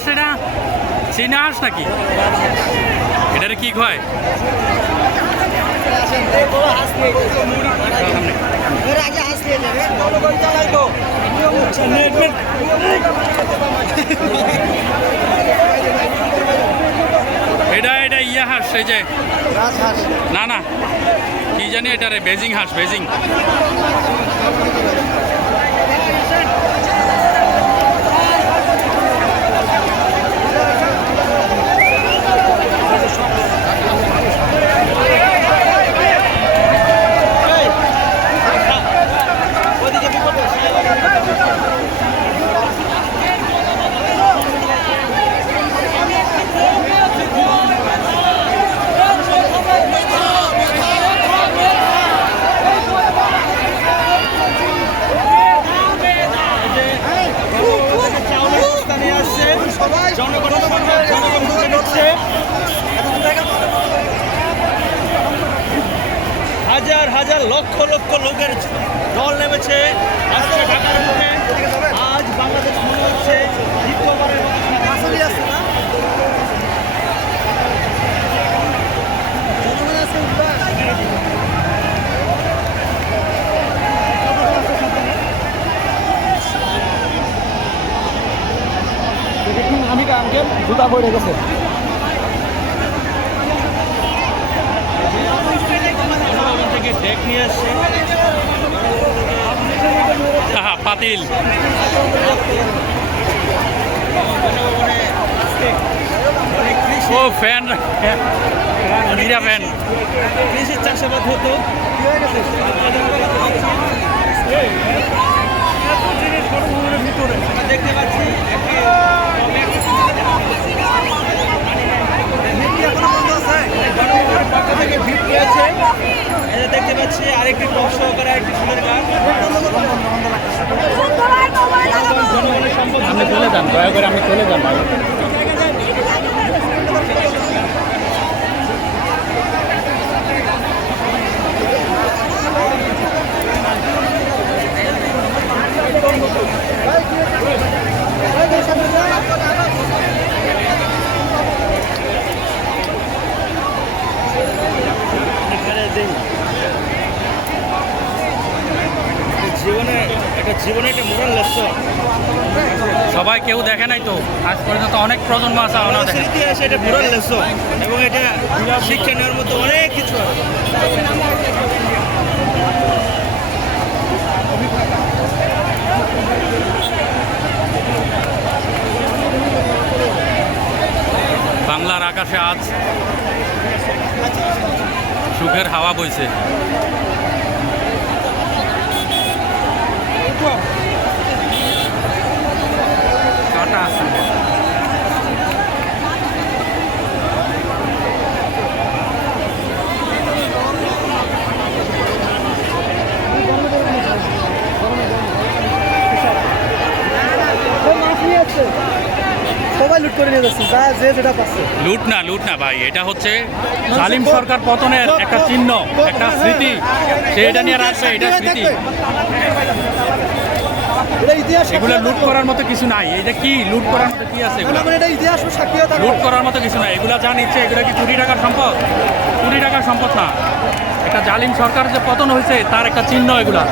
হাঁস এটা চীনা হাঁস নাকি? এটারে কি কয়? এটা এটা ইয়া হাঁস এই যে না না কি জানি এটারে বেজিং হাঁস বেজিং। হাজার হাজার লক্ষ লক্ষ লোকের দল নেমেছে আজকে ঢাকার বুকে। আজ বাংলাদেশ মনে হচ্ছে দ্বিতীয়বারের আমি আঙ্কেল জুতা পড়ে গেছে। ডেক নিয়ে আসছে পাতিল ও ফ্যান নিরা ফ্যান কৃষির চাষাবাদ হতো। দেখতে পাচ্ছি দেখতে পাচ্ছি আরেকটি বক্স সহকারে আরেকটি ফুলের গাছ। আপনি চলে যান দয়া করে আপনি চলে যান। জীবনে একটা মোরাল লেসন সবাই কেউ দেখে নাই তো আজ পর্যন্ত অনেক প্রজন্ম আছে আমরা দেখে। ইতিহাসে এটা মোরাল লেসন এবং এটা শিক্ষা নেওয়ার মতো অনেক কিছু আছে। বাংলার আকাশে আজ সুখের হাওয়া বইছে। কাটা আছে সবাই লুট করে নিয়ে যাচ্ছে যে যেটা পাচ্ছে। লুট না ভাই, এটা হচ্ছে জালিম সরকার পতনের একটা চিহ্ন, একটা স্মৃতি। সে এটা নিয়ে রাখবে, এটা স্মৃতি। এগুলো লুট করার মতো কিছু নাই। এটা কি লুট করার মতো কি আছে? লুট করার মতো কিছু নাই। এগুলা যা নিচ্ছে এগুলো কি কোটি টাকার সম্পদ? কোটি টাকার সম্পদ না। একটা জালিম সরকার যে পতন হয়েছে তার একটা চিহ্ন এগুলা।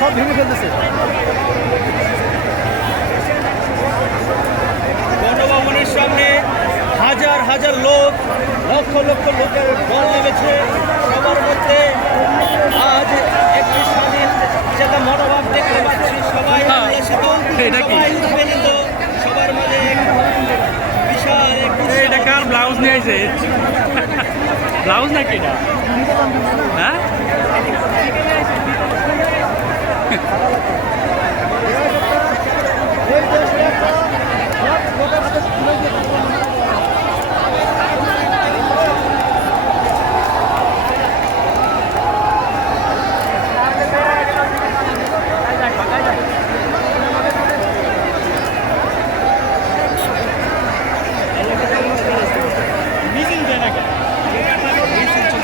সব ভেঙে ফেলতেছে। গণভবনের সামনে হাজার হাজার লোক, লক্ষ লক্ষ লোকের দল নেমেছে। সবার মধ্যে আজ একটি স্বাধীন যেটা মনোভাব দেখতে পাচ্ছি। সবাই সবার মাঝে বিশাল এটা কার ব্লাউজ নিয়ে আসে? ব্লাউজ নাকি এটা? হ্যাঁ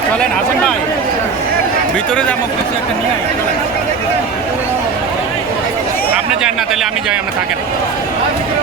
চলেন আসেন ভাই। ভিতরে যাবো কিছু একটা নিয়ে আয়, চলেন। আপনি যান না, তাহলে আমি যাই, আমরা থাকেন।